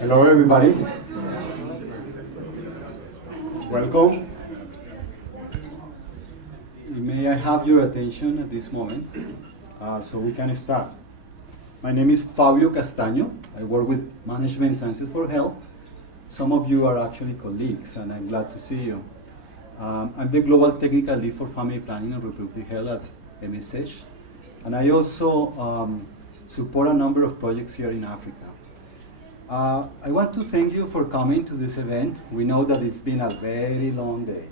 Hello, everybody. Welcome. May I have your attention at this moment so we can start. My name is Fabio Castaño. I work with Management Sciences for Health. Some of you are actually colleagues, and I'm glad to see you. I'm the Global Technical Lead for Family Planning and Reproductive Health at MSH, and I also support a number of projects here in Africa. I want to thank you for coming to this event. We know that it's been a very long day.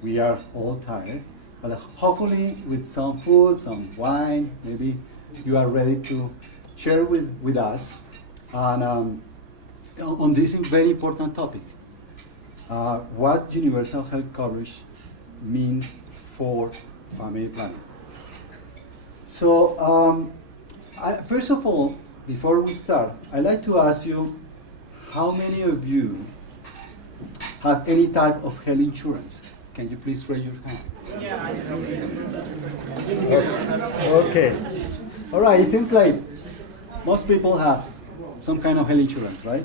We are all tired, but hopefully with some food, some wine, maybe you are ready to share with us on this very important topic, what universal health coverage means for family planning. So first of all, before we start, I'd like to ask you, how many of you have any type of health insurance? Can you please raise your hand? Yeah, I do. Okay. All right, it seems like most people have some kind of health insurance, right?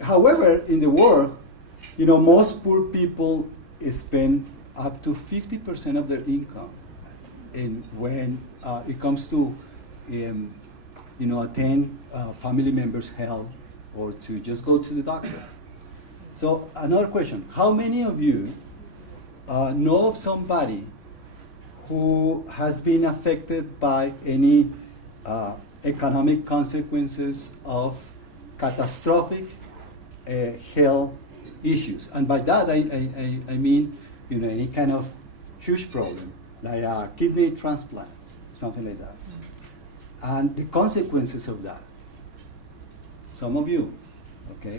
However, in the world, most poor people spend up to 50% of their income when it comes to attend family members' health or to just go to the doctor. So another question, how many of you know of somebody who has been affected by any economic consequences of catastrophic health issues? And by that I mean any kind of huge problem, like a kidney transplant, something like that. And the consequences of that. Some of you, okay?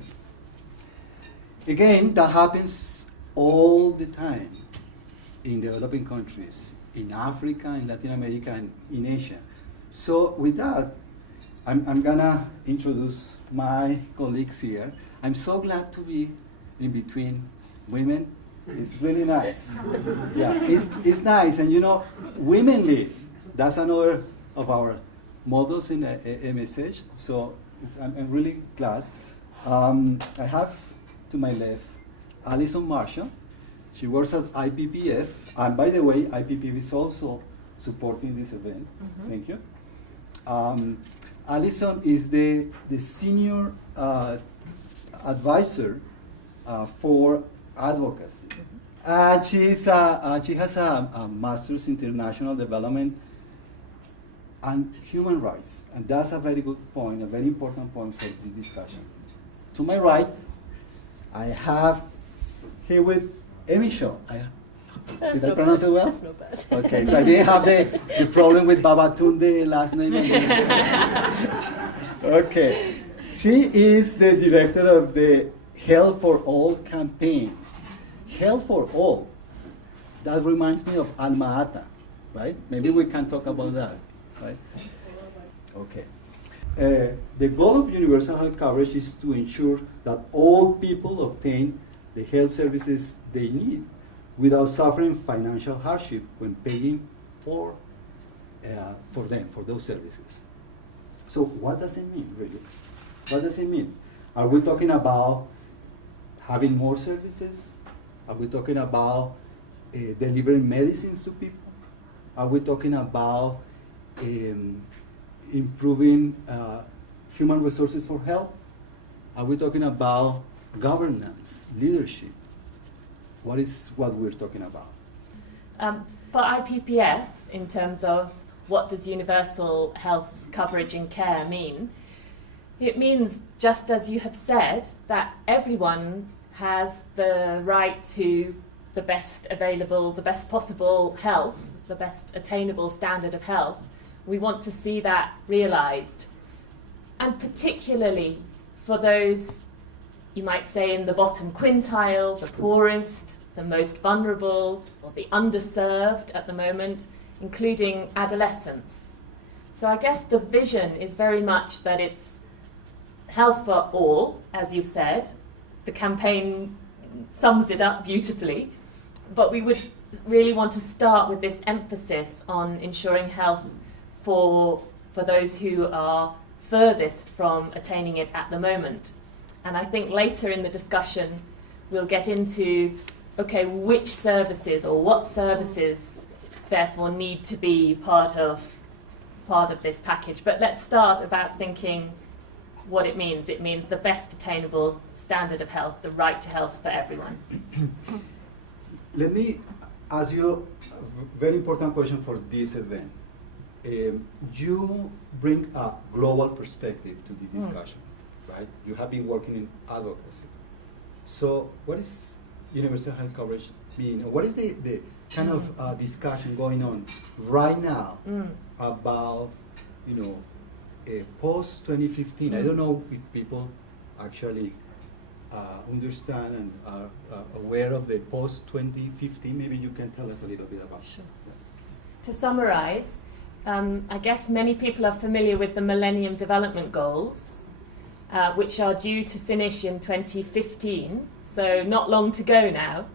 Again, that happens all the time in developing countries, in Africa, in Latin America, and in Asia. So with that, I'm gonna introduce my colleagues here. I'm so glad to be in between women. It's really nice. Yeah, it's nice, and women lead. That's another of our models in the MSH, so I'm really glad. I have to my left Alison Marshall. She works at IPPF, and by the way, IPPF is also supporting this event. Mm-hmm. Thank you. Alison is the senior advisor for advocacy. Mm-hmm. She has a master's in international development and human rights, and that's a very good point, a very important point for this discussion. To my right, I have here with Emisho. Did I pronounce it well? That's not bad. Okay, so I didn't have the problem with Babatunde last name. Okay, she is the director of the Health for All campaign. Health for All. That reminds me of Alma Ata, right? Maybe we can talk about that. Right? Okay. The goal of universal health coverage is to ensure that all people obtain the health services they need without suffering financial hardship when paying for those services. So what does it mean, really? What does it mean? Are we talking about having more services? Are we talking about delivering medicines to people? Are we talking about improving human resources for health? Are we talking about governance, leadership? What is what we're talking about? For IPPF, in terms of what does universal health coverage and care mean, it means, just as you have said, that everyone has the right to the best available, the best possible health, the best attainable standard of health. We want to see that realised, and particularly for those, you might say, in the bottom quintile, the poorest, the most vulnerable, or the underserved at the moment, including adolescents. So I guess the vision is very much that it's health for all, as you've said. The campaign sums it up beautifully, but we would really want to start with this emphasis on ensuring health for those who are furthest from attaining it at the moment. And I think later in the discussion we'll get into, okay, which services or what services therefore need to be part of this package. But let's start about thinking what it means. It means the best attainable standard of health, the right to health for everyone. Let me ask you a very important question for this event. You bring a global perspective to this discussion, right? You have been working in advocacy. So what is universal health coverage mean? What is the kind of discussion going on right now about, post-2015? I don't know if people actually understand and are aware of the post-2015. Maybe you can tell us a little bit about Sure. To summarize, I guess many people are familiar with the Millennium Development Goals, which are due to finish in 2015, so not long to go now,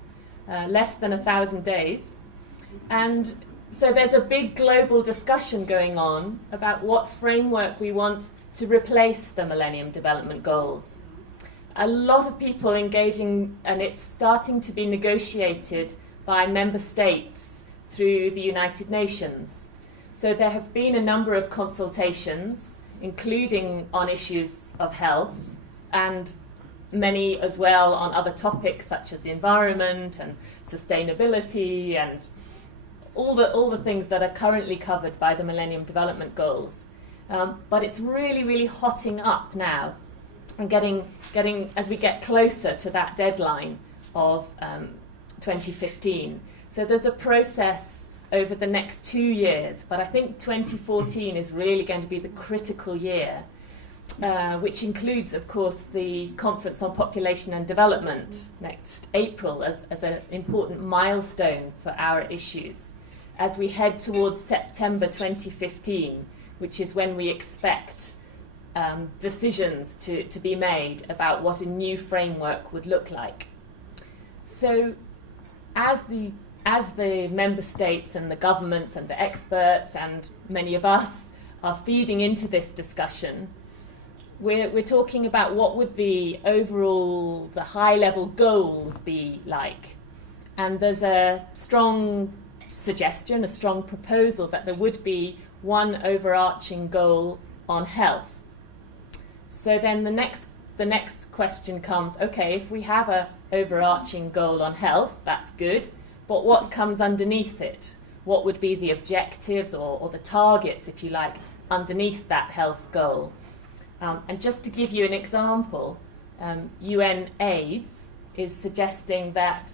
less than 1,000 days. And so there's a big global discussion going on about what framework we want to replace the Millennium Development Goals. A lot of people engaging, and it's starting to be negotiated by member states through the United Nations. So there have been a number of consultations, including on issues of health, and many as well on other topics such as the environment and sustainability and all the things that are currently covered by the Millennium Development Goals. But it's really, really hotting up now and getting as we get closer to that deadline of 2015. So there's a process over the next 2 years, but I think 2014 is really going to be the critical year, which includes, of course, the Conference on Population and Development next April as an important milestone for our issues, as we head towards September 2015, which is when we expect decisions to be made about what a new framework would look like. So as the member states and the governments and the experts and many of us are feeding into this discussion, we're talking about what would the high-level goals be like. And there's a strong suggestion, a strong proposal that there would be one overarching goal on health. So then the next question comes, okay, if we have an overarching goal on health, that's good, but what comes underneath it? What would be the objectives or the targets, if you like, underneath that health goal? And just to give you an example, UN AIDS is suggesting that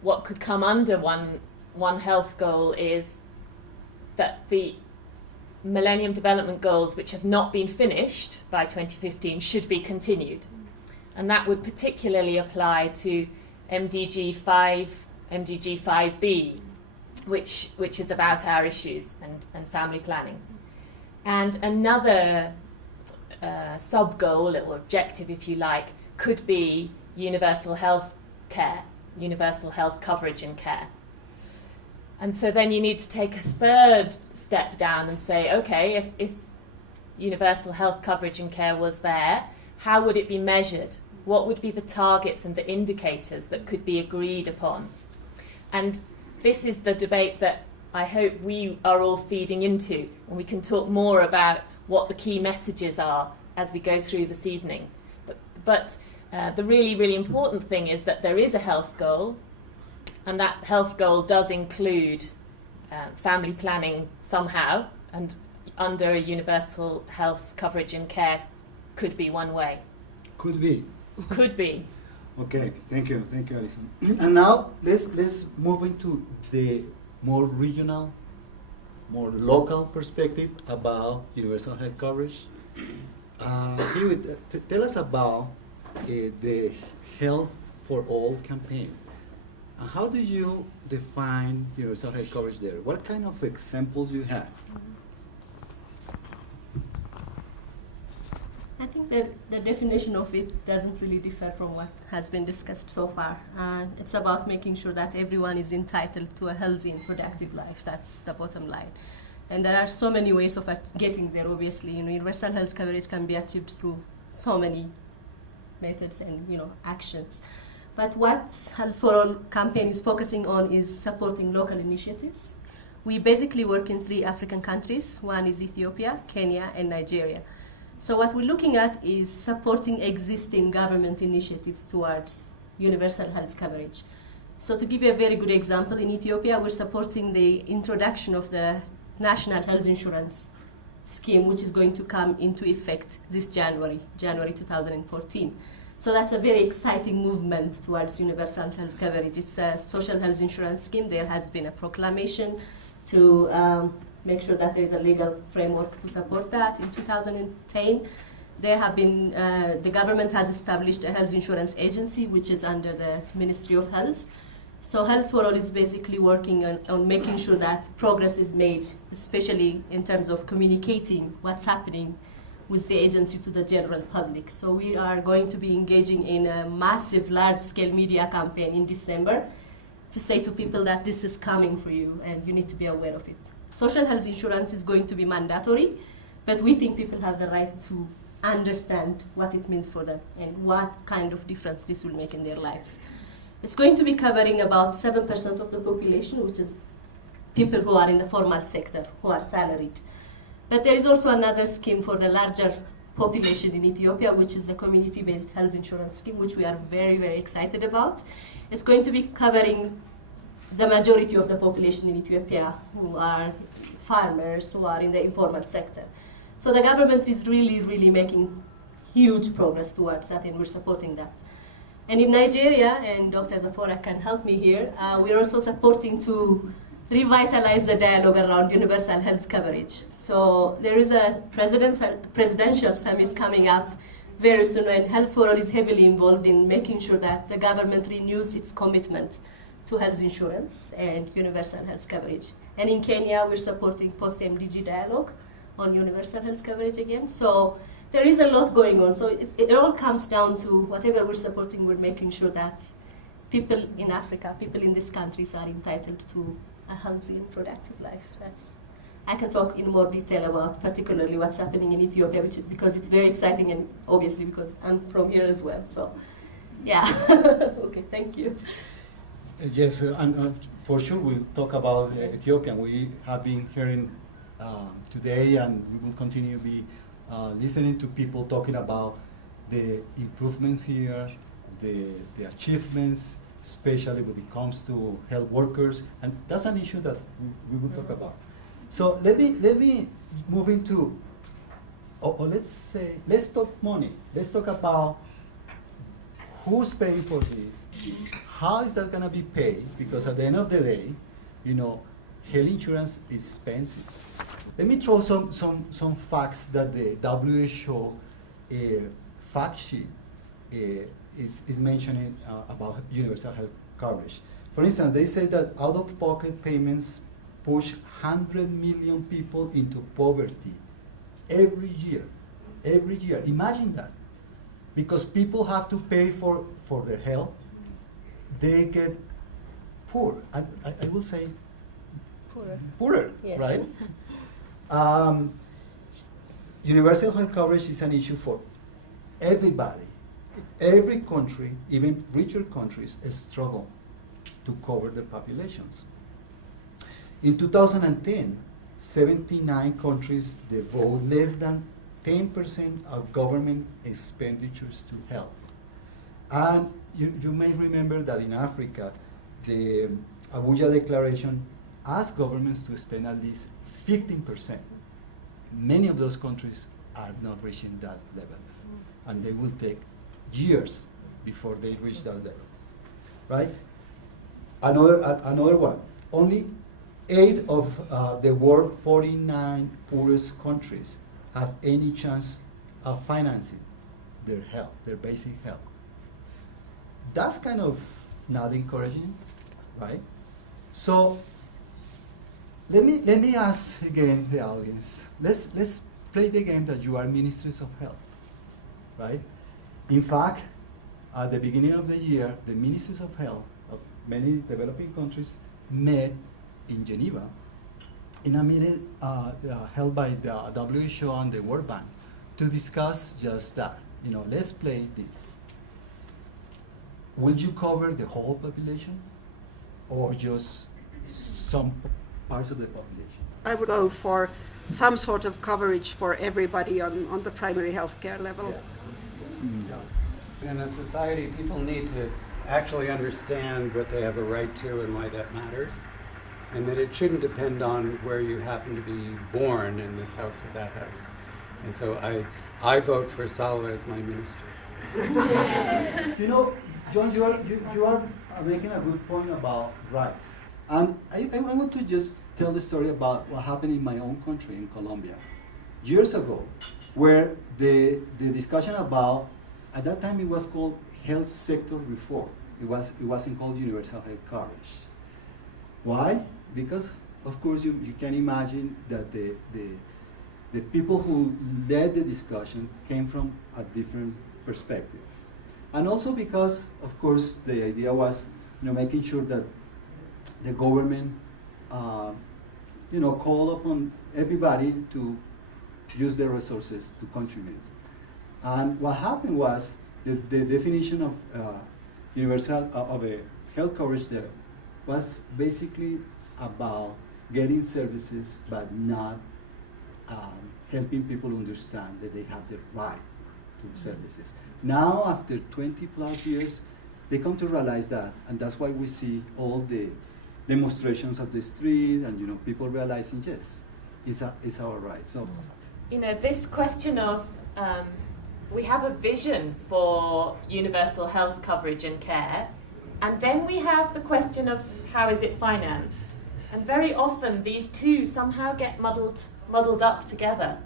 what could come under one health goal is that the Millennium Development Goals, which have not been finished by 2015, should be continued. And that would particularly apply to MDG 5B, which is about our issues and family planning. And another sub-goal, or objective, if you like, could be universal health care, universal health coverage and care. And so then you need to take a third step down and say, okay, if universal health coverage and care was there, how would it be measured? What would be the targets and the indicators that could be agreed upon? And this is the debate that I hope we are all feeding into, and we can talk more about what the key messages are as we go through this evening. But the really, really important thing is that there is a health goal, and that health goal does include family planning somehow, and under a universal health coverage and care could be one way. Could be. Could be. Okay, thank you, Alison. And now let's move into the more regional, more local perspective about universal health coverage. Tell us about the Health for All campaign. How do you define universal health coverage there? What kind of examples you have? I think that the definition of it doesn't really differ from what has been discussed so far. It's about making sure that everyone is entitled to a healthy and productive life. That's the bottom line. And there are so many ways of getting there, obviously. Universal health coverage can be achieved through so many methods and actions. But what Health for All campaign is focusing on is supporting local initiatives. We basically work in 3 African countries. One is Ethiopia, Kenya, and Nigeria. So what we're looking at is supporting existing government initiatives towards universal health coverage. So to give you a very good example, in Ethiopia, we're supporting the introduction of the National Health Insurance Scheme, which is going to come into effect this January 2014. So that's a very exciting movement towards universal health coverage. It's a social health insurance scheme. There has been a proclamation to make sure that there is a legal framework to support that. In 2010, there have been, the government has established a health insurance agency, which is under the Ministry of Health. So Health for All is basically working on making sure that progress is made, especially in terms of communicating what's happening with the agency to the general public. So we are going to be engaging in a massive, large-scale media campaign in December to say to people that this is coming for you and you need to be aware of it. Social health insurance is going to be mandatory, but we think people have the right to understand what it means for them and what kind of difference this will make in their lives. It's going to be covering about 7% of the population, which is people who are in the formal sector, who are salaried. But there is also another scheme for the larger population in Ethiopia, which is the community-based health insurance scheme, which we are very, very excited about. It's going to be covering the majority of the population in Ethiopia, who are farmers, who are in the informal sector. So the government is really, really making huge progress towards that, and we're supporting that. And in Nigeria, and Dr. Zapora can help me here, we're also supporting to revitalize the dialogue around universal health coverage. So there is a presidential summit coming up very soon, and Health for All is heavily involved in making sure that the government renews its commitment to health insurance and universal health coverage. And in Kenya, we're supporting post-MDG dialogue on universal health coverage again. So there is a lot going on. So it all comes down to whatever we're supporting, we're making sure that people in Africa, people in these countries are entitled to a healthy and productive life. I can talk in more detail about particularly what's happening in Ethiopia, because it's very exciting, and obviously because I'm from here as well. So, yeah. Okay, thank you. Yes, and for sure we'll talk about Ethiopia. We have been hearing today, and we will continue to be listening to people talking about the improvements here, the achievements, especially when it comes to health workers, and that's an issue that we will talk about. So let me move into, let's talk money. Let's talk about who's paying for this, how is that going to be paid, because at the end of the day, health insurance is expensive. Let me throw some facts that the WHO fact sheet is mentioning about universal health coverage. For instance, they say that out-of-pocket payments push 100 million people into poverty every year. Every year. Imagine that. Because people have to pay for their health, they get poor. I will say poorer, Yes. right? Universal health coverage is an issue for everybody. Every country, even richer countries, struggle to cover their populations. In 2010, 79 countries devote less than 10% of government expenditures to health. And you may remember that in Africa, the Abuja Declaration asked governments to spend at least 15%. Many of those countries are not reaching that level, and they will take years before they reach that level, right? Another one, only 8 of the world's 49 poorest countries have any chance of financing their health, their basic health. That's kind of not encouraging, right? So let me ask again the audience. Let's play the game that you are ministers of health, right? In fact, at the beginning of the year, the ministers of health of many developing countries met in Geneva in a meeting held by the WHO and the World Bank to discuss just that. You know, let's play this. Will you cover the whole population or just some parts of the population? I would go for some sort of coverage for everybody on the primary health care level. Yeah. In a society, people need to actually understand what they have a right to and why that matters, and that it shouldn't depend on where you happen to be born in this house or that house. And so I vote for Salwa as my minister. You know, John, you are making a good point about rights. And I want to just tell the story about what happened in my own country, in Colombia, years ago, where the discussion about, at that time it was called health sector reform. It wasn't called universal health coverage. Why? Because, of course, you can imagine that the people who led the discussion came from a different perspective. And also because, of course, the idea was, making sure that the government, call upon everybody to use their resources to contribute. And what happened was the definition of universal of a health coverage there was basically about getting services, but not helping people understand that they have the right to services. Now, after 20 plus years, they come to realize that, and that's why we see all the demonstrations of the street, and people realizing, yes, it's our right. So, this question of we have a vision for universal health coverage and care, and then we have the question of how is it financed, and very often these two somehow get muddled up together.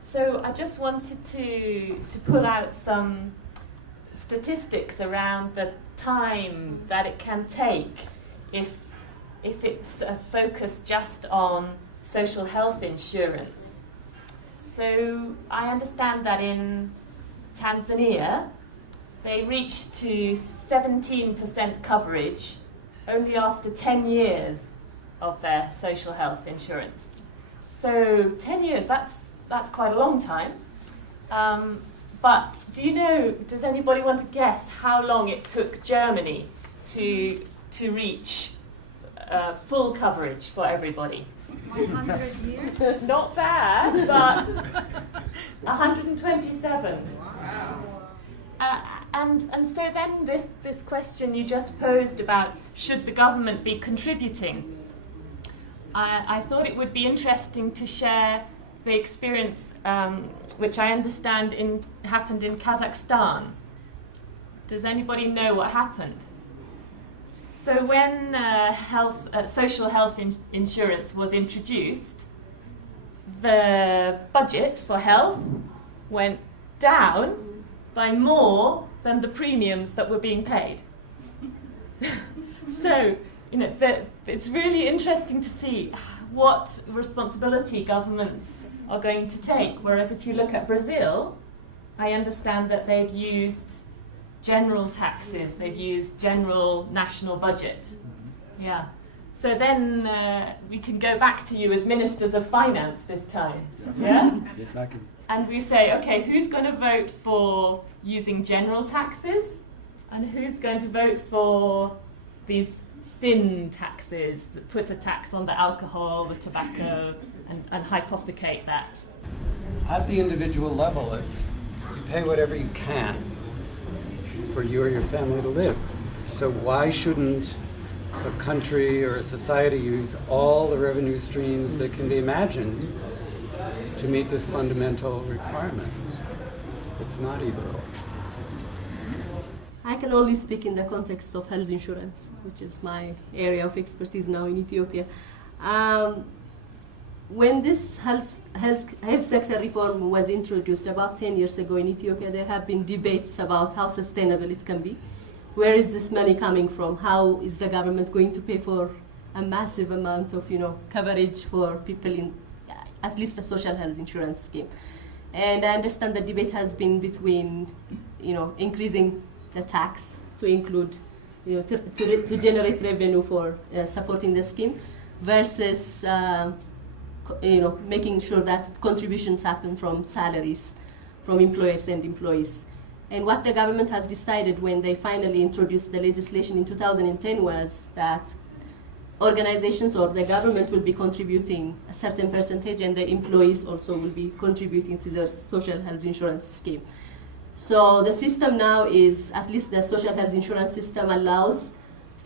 So I just wanted to pull out some statistics around the time that it can take if it's focused just on social health insurance. So I understand that in Tanzania, they reached to 17% coverage only after 10 years of their social health insurance. So 10 years, that's quite a long time. But does anybody want to guess how long it took Germany to reach full coverage for everybody? 100 years? Not bad, but 127. Wow. And so then this question you just posed about should the government be contributing, I thought it would be interesting to share the experience which I understand happened in Kazakhstan. Does anybody know what happened? So when social health insurance was introduced, the budget for health went down by more than the premiums that were being paid. So, it's really interesting to see what responsibility governments are going to take. Whereas if you look at Brazil, I understand that they've used general taxes, they've used general national budget. Yeah. So then we can go back to you as ministers of finance this time. Yeah? Yes, I can. And we say, okay, who's going to vote for using general taxes? And who's going to vote for these sin taxes that put a tax on the alcohol, the tobacco, and hypothecate that? At the individual level, you pay whatever you can for you or your family to live. So why shouldn't a country or a society use all the revenue streams that can be imagined to meet this fundamental requirement? It's not either or. I can only speak in the context of health insurance, which is my area of expertise now in Ethiopia. When this health sector reform was introduced about 10 years ago in Ethiopia, there have been debates about how sustainable it can be. Where is this money coming from? How is the government going to pay for a massive amount of coverage for people in at least the social health insurance scheme? And I understand the debate has been between increasing the tax to include to generate revenue for supporting the scheme versus making sure that contributions happen from salaries, from employers and employees. And what the government has decided when they finally introduced the legislation in 2010 was that organizations or the government will be contributing a certain percentage, and the employees also will be contributing to the social health insurance scheme. So the system now is, at least the social health insurance system allows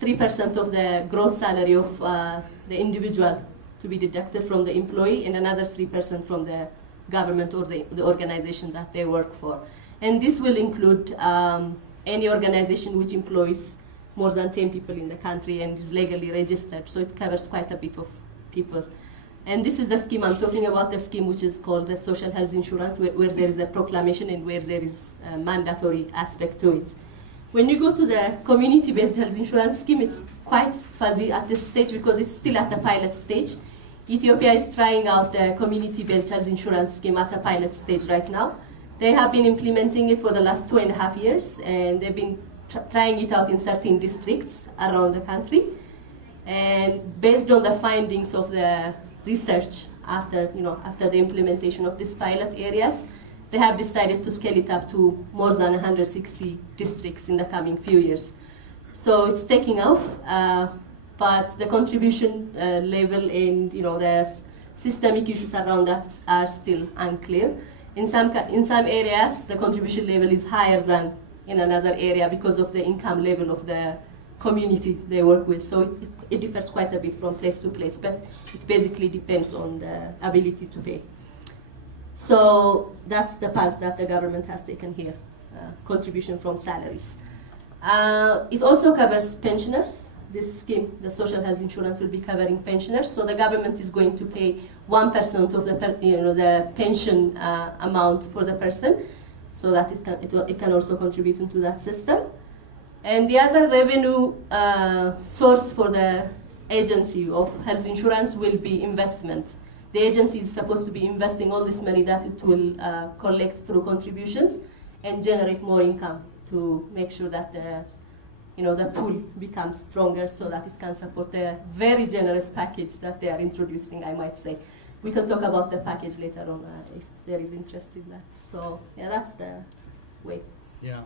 3% of the gross salary of the individual to be deducted from the employee, and another 3% from the government or the organization that they work for. And this will include any organization which employs more than 10 people in the country and is legally registered. So it covers quite a bit of people. And this is the scheme I'm talking about, the scheme which is called the social health insurance, where there is a proclamation and where there is a mandatory aspect to it. When you go to the community-based health insurance scheme, it's quite fuzzy at this stage because it's still at the pilot stage. Ethiopia is trying out the community-based health insurance scheme at a pilot stage right now. They have been implementing it for the last 2.5 years, and they've been trying it out in certain districts around the country. And based on the findings of the research after the implementation of these pilot areas, they have decided to scale it up to more than 160 districts in the coming few years. So it's taking off, but the contribution level and the systemic issues around that are still unclear. In some areas, the contribution level is higher than in another area because of the income level of the community they work with. So it differs quite a bit from place to place, but it basically depends on the ability to pay. So that's the path that the government has taken here, contribution from salaries. It also covers pensioners. This scheme, the social health insurance, will be covering pensioners. So the government is going to pay 1% of the pension amount for the person, so that it can also contribute into that system. And the other revenue source for the agency of health insurance will be investment. The agency is supposed to be investing all this money that it will collect through contributions and generate more income to make sure that the pool becomes stronger so that it can support the very generous package that they are introducing, I might say. We can talk about the package later on if there is interest in that. So yeah, that's the way. Yeah,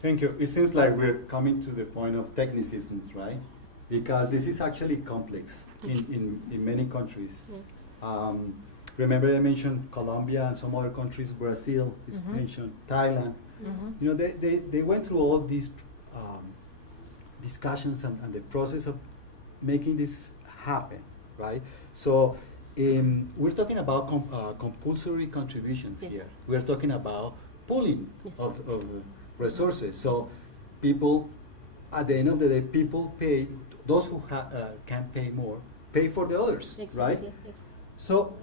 thank you. It seems like we're coming to the point of technicisms, right? Because this is actually complex in many countries. Remember I mentioned Colombia and some other countries, Brazil is mentioned, Thailand. They went through all these discussions and the process of making this happen, right? So we're talking about compulsory contributions here. We're talking about pooling of resources. So people, at the end of the day, people pay, those who can pay more, pay for the others, right? So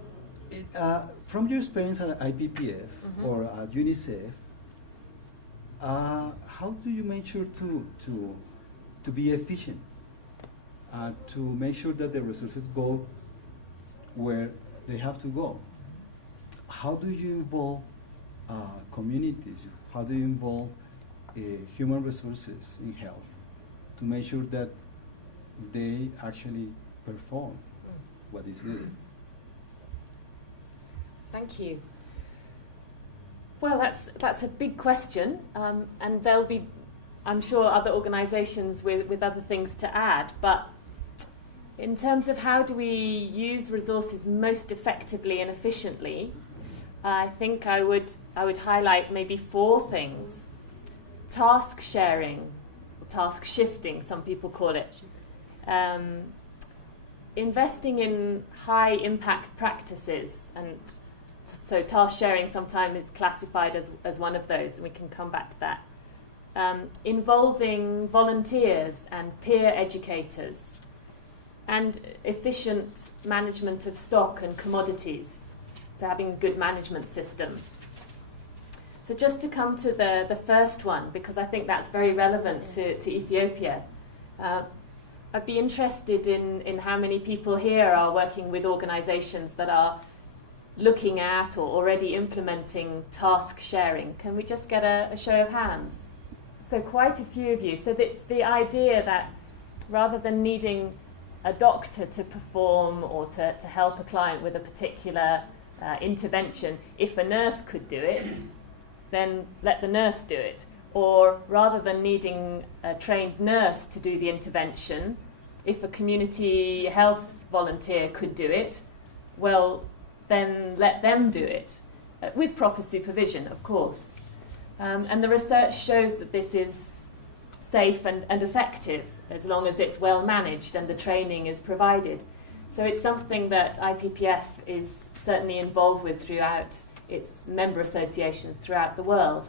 from your experience at IPPF or at UNICEF, how do you make sure to be efficient, to make sure that the resources go where they have to go? How do you involve communities? How do you involve human resources in health to make sure that they actually perform what is needed? Thank you. Well, that's a big question, and there'll be, I'm sure, other organisations with other things to add. But in terms of how do we use resources most effectively and efficiently, I think I would highlight maybe 4 things. Task sharing, or task shifting, some people call it. Investing in high impact practices, and so task sharing sometimes is classified as one of those, and we can come back to that. Involving volunteers and peer educators, and efficient management of stock and commodities, so having good management systems. So just to come to the first one, because I think that's very relevant to Ethiopia, I'd be interested in how many people here are working with organisations that are looking at or already implementing task sharing. Can we just get a show of hands? So quite a few of you. So it's the idea that rather than needing a doctor to perform or to help a client with a particular intervention, if a nurse could do it, then let the nurse do it. Or rather than needing a trained nurse to do the intervention, if a community health volunteer could do it, well, then let them do it, with proper supervision, of course. And the research shows that this is safe and effective as long as it's well managed and the training is provided. So it's something that IPPF is certainly involved with throughout its member associations throughout the world.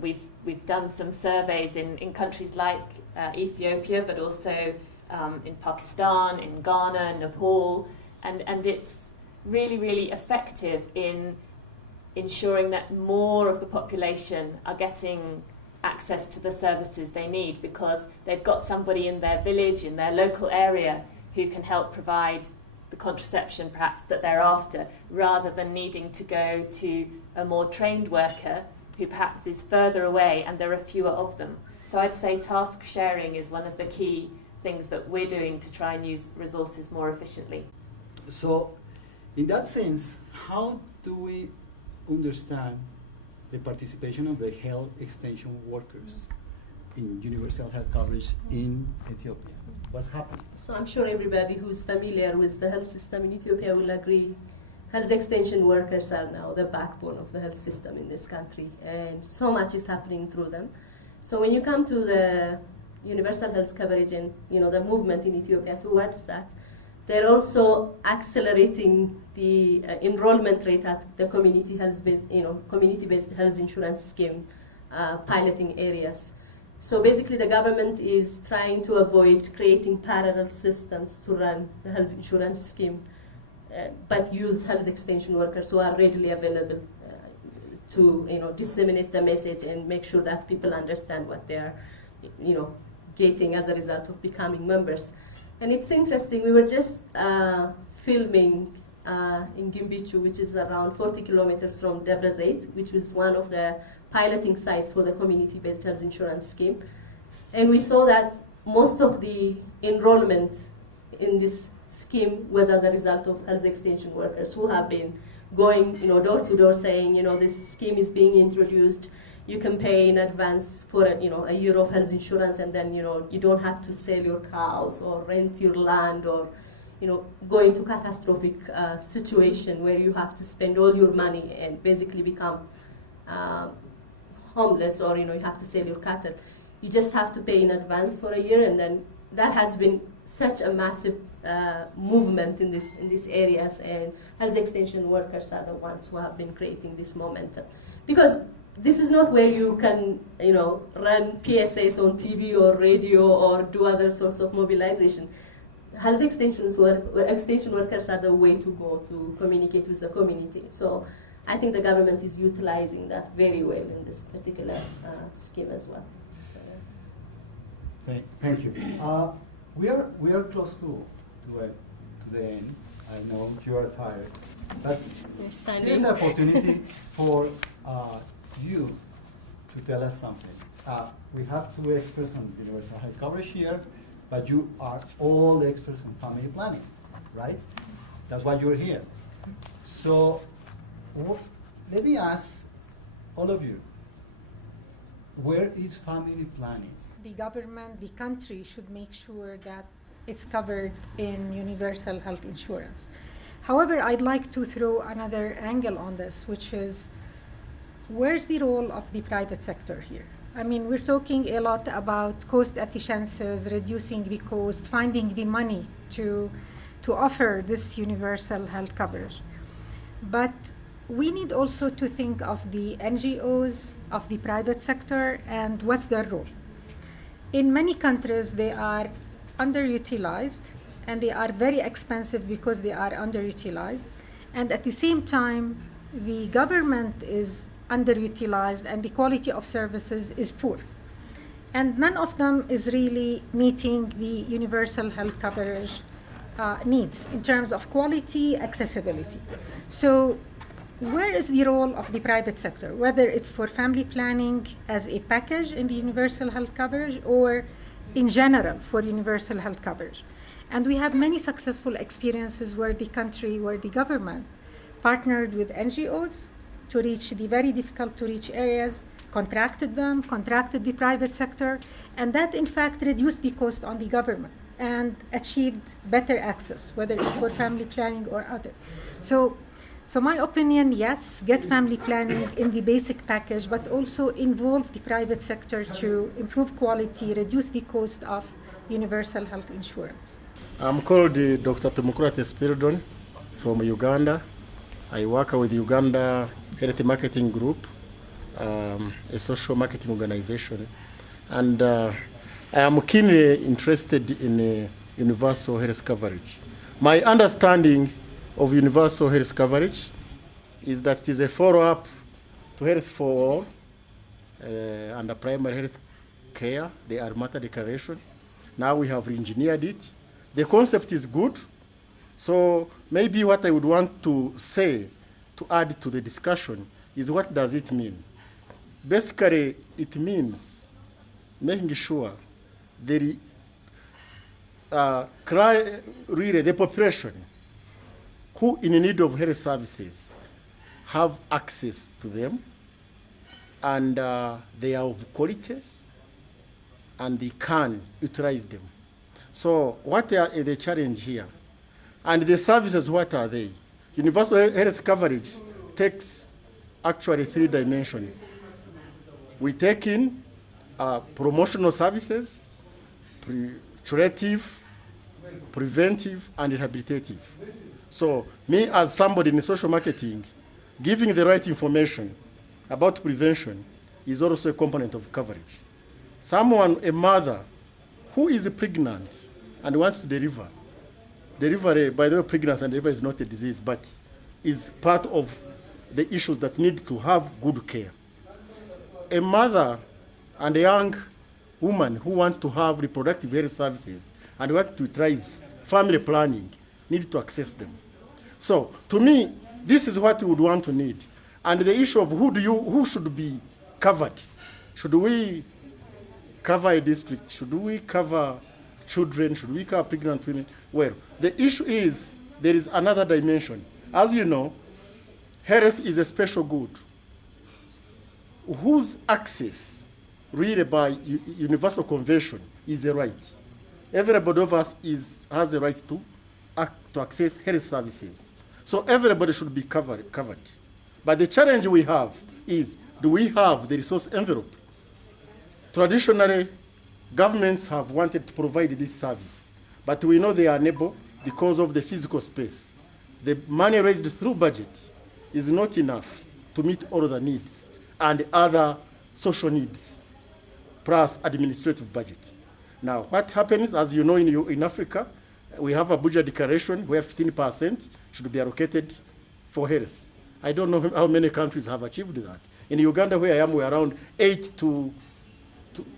We've done some surveys in countries like Ethiopia, but also in Pakistan, in Ghana, Nepal, and it's really, really effective in ensuring that more of the population are getting access to the services they need because they've got somebody in their village, in their local area, who can help provide the contraception perhaps that they're after, rather than needing to go to a more trained worker who perhaps is further away and there are fewer of them. So I'd say task sharing is one of the key things that we're doing to try and use resources more efficiently. So, in that sense, how do we understand the participation of the health extension workers in universal health coverage in Ethiopia? What's happening? So I'm sure everybody who's familiar with the health system in Ethiopia will agree health extension workers are now the backbone of the health system in this country, and so much is happening through them. So when you come to the universal health coverage and the movement in Ethiopia towards that, they're also accelerating the enrollment rate at the community-based health insurance scheme piloting areas. So basically, the government is trying to avoid creating parallel systems to run the health insurance scheme, but use health extension workers who are readily available to disseminate the message and make sure that people understand what they are getting as a result of becoming members. And it's interesting, we were just filming in Gimbichu, which is around 40 kilometers from Debre Zeit, which was one of the piloting sites for the community-based health insurance scheme. And we saw that most of the enrollment in this scheme was as a result of health extension workers who have been going door to door saying, this scheme is being introduced, you can pay in advance for a year of health insurance, and then you don't have to sell your cows or rent your land or go into catastrophic situation where you have to spend all your money and basically become homeless, or you have to sell your cattle. You just have to pay in advance for a year, and then that has been such a massive movement in these areas, and health extension workers are the ones who have been creating this momentum, because this is not where you can run PSAs on TV or radio or do other sorts of mobilization. Health extension workers are the way to go to communicate with the community. So I think the government is utilizing that very well in this particular scheme as well. So. Thank you. We are close to the end. I know you are tired, but here's an opportunity for you to tell us something. We have two experts on universal health coverage here, but you are all experts on family planning, right? That's why you're here. So let me ask all of you, where is family planning? The government, the country should make sure that it's covered in universal health insurance. However, I'd like to throw another angle on this, which is, where's the role of the private sector here? I mean, we're talking a lot about cost efficiencies, reducing the cost, finding the money to offer this universal health coverage. But we need also to think of the NGOs, of the private sector, and what's their role. In many countries, they are underutilized, and they are very expensive because they are underutilized. And at the same time, the government is underutilized and the quality of services is poor. And none of them is really meeting the universal health coverage needs in terms of quality, accessibility. So where is the role of the private sector, whether it's for family planning as a package in the universal health coverage or in general for universal health coverage? And we have many successful experiences where the government partnered with NGOs to reach the very difficult to reach areas, contracted the private sector, and that in fact reduced the cost on the government and achieved better access, whether it's for family planning or other. So my opinion, yes, get family planning in the basic package, but also involve the private sector to improve quality, reduce the cost of universal health insurance. I'm called Dr. Tumukurate Spiridon from Uganda. I work with Uganda Health Marketing Group, a social marketing organization. And I am keenly interested in universal health coverage. My understanding of universal health coverage is that it is a follow-up to Health for All under primary health care, the Armata Declaration. Now we have re-engineered it. The concept is good, so maybe what I would want to say to add to the discussion is what does it mean? Basically, it means making sure really the population who in need of health services have access to them, and they are of quality, and they can utilize them. So what are the challenge here? And the services, what are they? Universal health coverage takes actually 3 dimensions. We take in promotional services, curative, preventive, and rehabilitative. So me as somebody in social marketing, giving the right information about prevention is also a component of coverage. A mother who is pregnant and wants to deliver, by the way, pregnancy and delivery is not a disease, but is part of the issues that need to have good care. A mother and a young woman who wants to have reproductive health services and wants to utilize family planning need to access them. So to me, this is what we would want to need. And the issue of who should be covered. Should we cover a district? Should we cover children? Should we cover pregnant women? Well, the issue is there is another dimension. As you know, health is a special good whose access really by universal convention is a right. Everybody of us has the right to access health services. So everybody should be covered. But the challenge we have is, do we have the resource envelope? Traditionally, governments have wanted to provide this service, but we know they are unable because of the physical space. The money raised through budget is not enough to meet all the needs and other social needs, plus administrative budget. Now, what happens, as you know, in Africa, we have a budget declaration where 15% should be allocated for health. I don't know how many countries have achieved that. In Uganda, where I am, we're around 8 to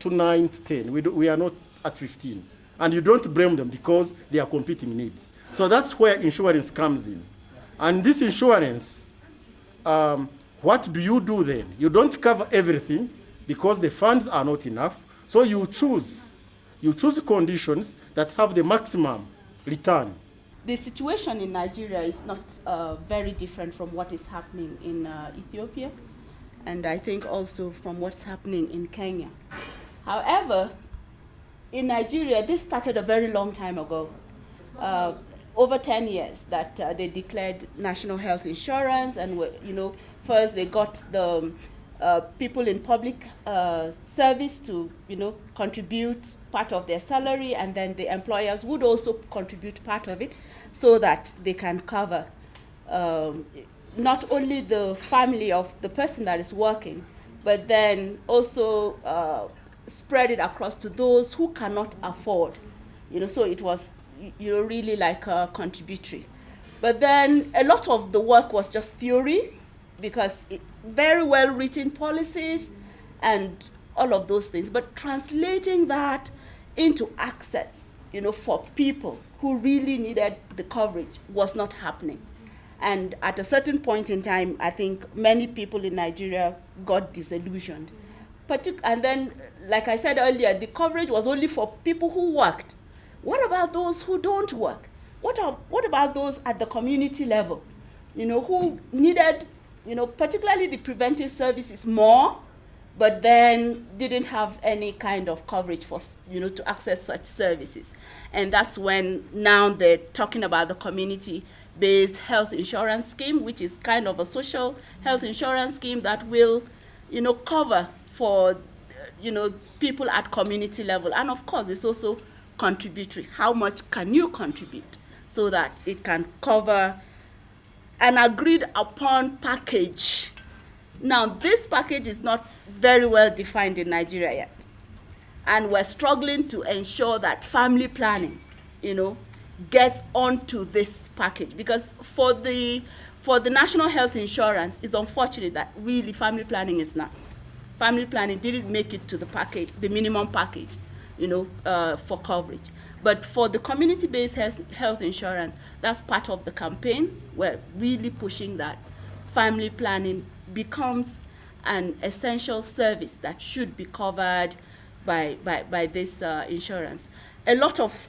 9 to 10. We are not at 15. And you don't blame them because they are competing needs. So that's where insurance comes in. And this insurance, what do you do then? You don't cover everything because the funds are not enough. So you choose conditions that have the maximum return. The situation in Nigeria is not very different from what is happening in Ethiopia, and I think also from what's happening in Kenya. However, in Nigeria, this started a very long time ago, over 10 years, that they declared national health insurance, and first they got the people in public service to contribute part of their salary, and then the employers would also contribute part of it so that they can cover not only the family of the person that is working, but then also spread it across to those who cannot afford. So it was really like contributory. But then a lot of the work was just theory, because very well written policies and all of those things, but translating that into access, for people who really needed the coverage was not happening. And at a certain point in time, I think many people in Nigeria got disillusioned. And then, like I said earlier, the coverage was only for people who worked. What about those who don't work? What about those at the community level, who needed, particularly the preventive services more, but then didn't have any kind of coverage for, to access such services. And that's when now they're talking about the community-based health insurance scheme, which is kind of a social health insurance scheme that will, cover for, people at community level. And of course, it's also contributory. How much can you contribute so that it can cover an agreed upon package? Now, this package is not very well defined in Nigeria yet. And we're struggling to ensure that family planning, gets onto this package. Because for the national health insurance, it's unfortunate that really family planning is not. Family planning didn't make it to the package, the minimum package, for coverage. But for the community-based health insurance, that's part of the campaign. We're really pushing that family planning becomes an essential service that should be covered by this insurance. A lot of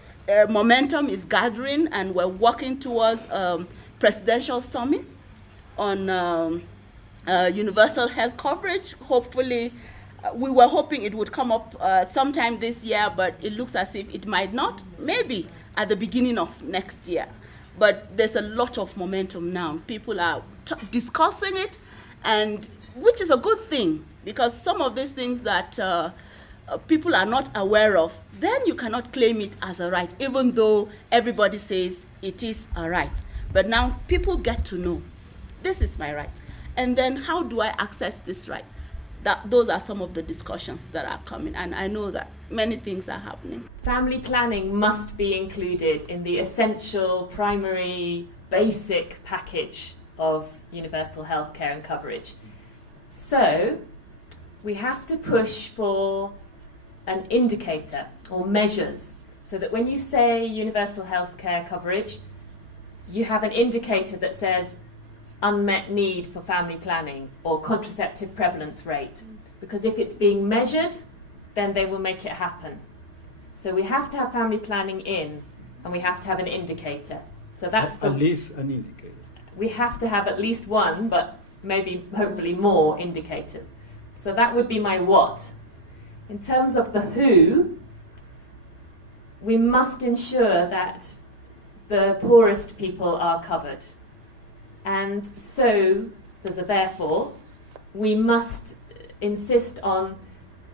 momentum is gathering, and we're working towards presidential summit on universal health coverage. Hopefully, we were hoping it would come up sometime this year, but it looks as if it might not. Maybe at the beginning of next year. But there's a lot of momentum now. People are discussing it, and which is a good thing, because some of these things that people are not aware of, then you cannot claim it as a right, even though everybody says it is a right. But now people get to know, this is my right. And then how do I access this right? Those are some of the discussions that are coming, and I know that many things are happening. Family planning must be included in the essential, primary, basic package of universal health care and coverage. So we have to push for an indicator or measures, so that when you say universal health care coverage, you have an indicator that says unmet need for family planning or contraceptive prevalence rate. Because if it's being measured, then they will make it happen. So we have to have family planning in, and we have to have an indicator. So that's at least an indicator. We have to have at least one, but maybe hopefully more indicators. So that would be my what. In terms of the who, we must ensure that the poorest people are covered. And so, there's a therefore, we must insist on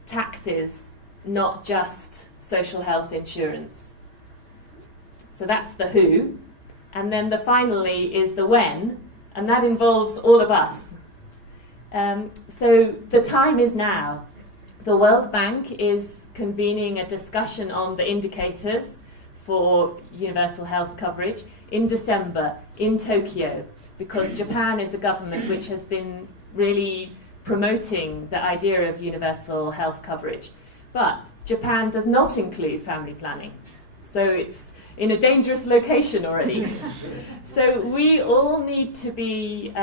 taxes, not just social health insurance. So that's the who. And then the finally is the when, and that involves all of us. So the time is now. The World Bank is convening a discussion on the indicators for universal health coverage in December in Tokyo, because Japan is a government which has been really promoting the idea of universal health coverage. But Japan does not include family planning. So it's in a dangerous location already. So we all need to be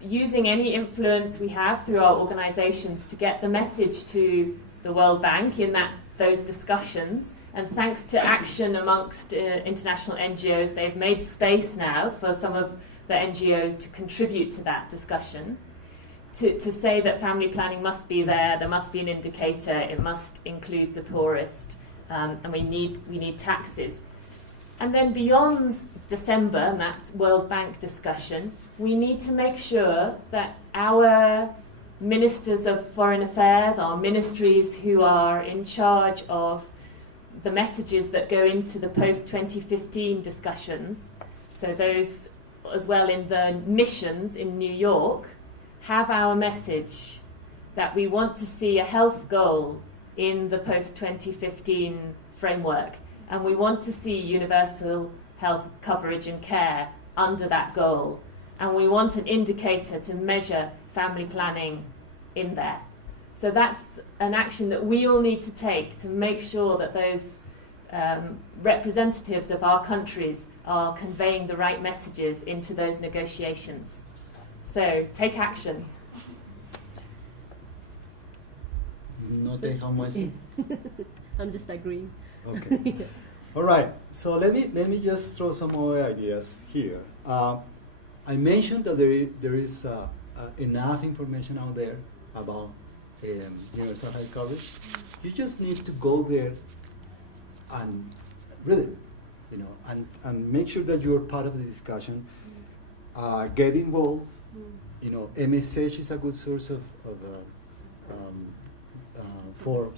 using any influence we have through our organisations to get the message to the World Bank in those discussions. And thanks to action amongst international NGOs, they've made space now for some of the NGOs to contribute to that discussion, to say that family planning must be there must be an indicator, it must include the poorest, and we need taxes. And then beyond December and that World Bank discussion, we need to make sure that our ministers of foreign affairs, our ministries who are in charge of the messages that go into the post-2015 discussions, so those as well in the missions in New York, have our message that we want to see a health goal in the post-2015 framework, and we want to see universal health coverage and care under that goal, and we want an indicator to measure family planning in there. So that's an action that we all need to take to make sure that those representatives of our countries are conveying the right messages into those negotiations. So take action. Note how much. I'm just agreeing. Okay. All right. So let me just throw some other ideas here. I mentioned that there is enough information out there about universal health coverage. You just need to go there and read it, and make sure that you're part of the discussion. Get involved. MSH is a good source for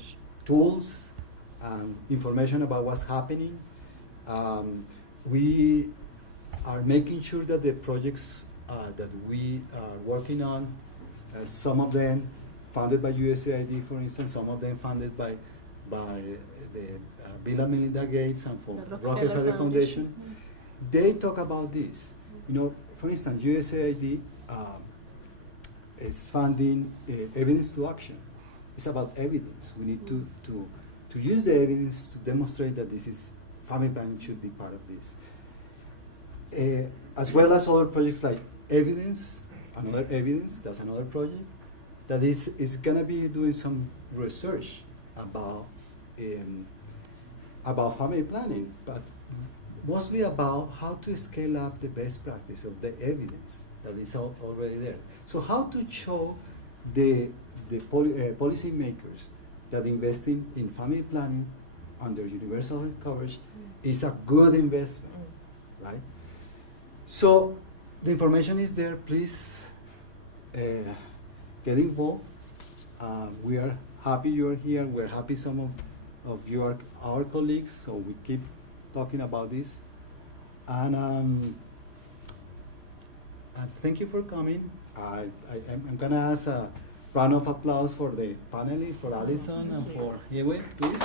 tools and information about what's happening. We are making sure that the projects that we are working on, some of them funded by USAID, for instance, some of them funded by the Bill and Melinda Gates and for The Rockefeller Foundation. They talk about this. For instance, USAID is funding evidence to action. It's about evidence. We need to use the evidence to demonstrate that family planning should be part of this. As well as other projects like Evidence, that's another project, that is gonna be doing some research about family planning, but mostly about how to scale up the best practice of the evidence that is already there. So how to show the policy makers that investing in family planning under universal health coverage is a good investment, right? So the information is there. Please get involved. We are happy you're here. We're happy some of you are our colleagues, so we keep talking about this. And thank you for coming. I'm gonna ask a round of applause for the panelists, for Alison and for Yewe, please.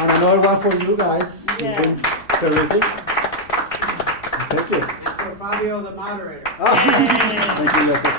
And another one for you guys. Yeah. You've been terrific. Thank you. And for Fabio, the moderator. Thank you, Jessica.